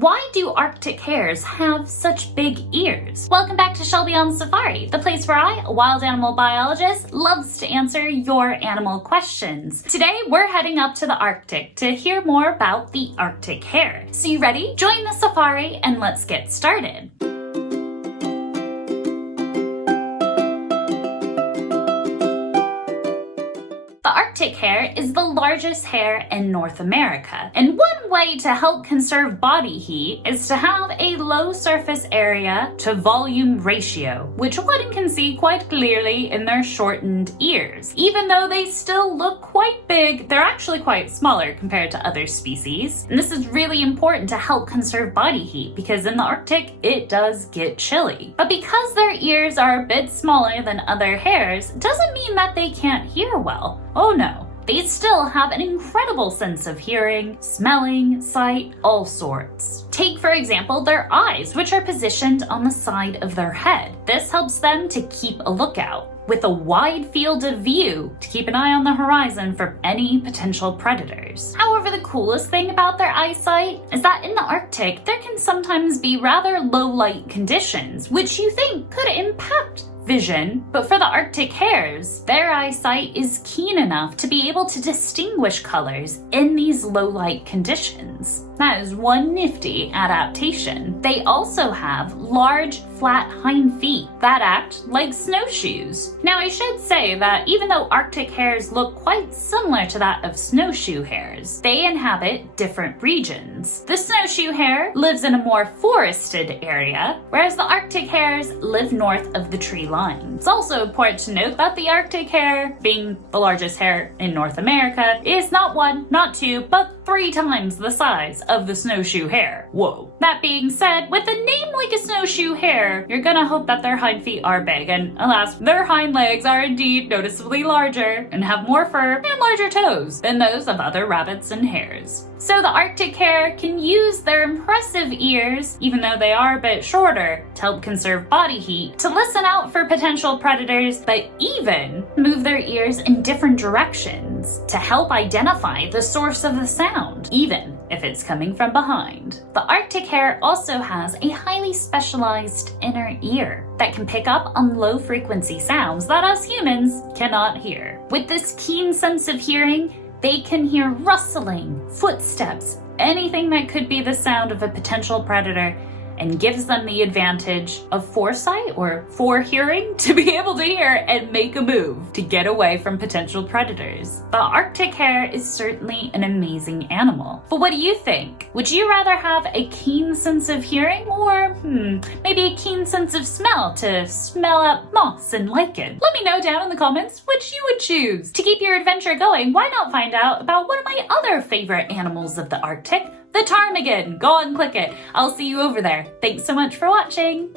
Why do Arctic hares have such big ears? Welcome back to Shelby on Safari, the place where I, a wild animal biologist, loves to answer your animal questions. Today, we're heading up to the Arctic to hear more about the Arctic hare. So you ready? Join the safari and let's get started. The Arctic hare is the largest hare in North America, and one way to help conserve body heat is to have a low surface area to volume ratio, which one can see quite clearly in their shortened ears. Even though they still look quite big, they're actually quite smaller compared to other species. And this is really important to help conserve body heat because in the Arctic, it does get chilly. But because their ears are a bit smaller than other hares, doesn't mean that they can't hear well. Oh no, they still have an incredible sense of hearing, smelling, sight, all sorts. Take, for example, their eyes, which are positioned on the side of their head. This helps them to keep a lookout, with a wide field of view to keep an eye on the horizon for any potential predators. However, the coolest thing about their eyesight is that in the Arctic, there can sometimes be rather low light conditions, which you think could impact vision, but for the Arctic hares, their eyesight is keen enough to be able to distinguish colors in these low light conditions. That is one nifty adaptation. They also have large, flat hind feet that act like snowshoes. Now, I should say that even though Arctic hares look quite similar to that of snowshoe hares, they inhabit different regions. The snowshoe hare lives in a more forested area, whereas the Arctic hares live north of the tree line. It's also important to note that the Arctic hare, being the largest hare in North America, is not one, not two, but 3 times the size of the snowshoe hare. Whoa. That being said, with a name like a snowshoe hare, you're gonna hope that their hind feet are big, and alas, their hind legs are indeed noticeably larger and have more fur and larger toes than those of other rabbits and hares. So the Arctic hare can use their impressive ears, even though they are a bit shorter, to help conserve body heat, to listen out for potential predators, but even move their ears in different directions to help identify the source of the sound, even if it's coming from behind. The Arctic hare also has a highly specialized inner ear that can pick up on low frequency sounds that us humans cannot hear. With this keen sense of hearing, they can hear rustling, footsteps, anything that could be the sound of a potential predator, and gives them the advantage of foresight or forehearing to be able to hear and make a move to get away from potential predators. The Arctic hare is certainly an amazing animal. But what do you think? Would you rather have a keen sense of hearing or maybe a keen sense of smell to smell out moss and lichen? Let me know down in the comments which you would choose. To keep your adventure going, why not find out about one of my other favorite animals of the Arctic, the ptarmigan. Go and click it. I'll see you over there. Thanks so much for watching.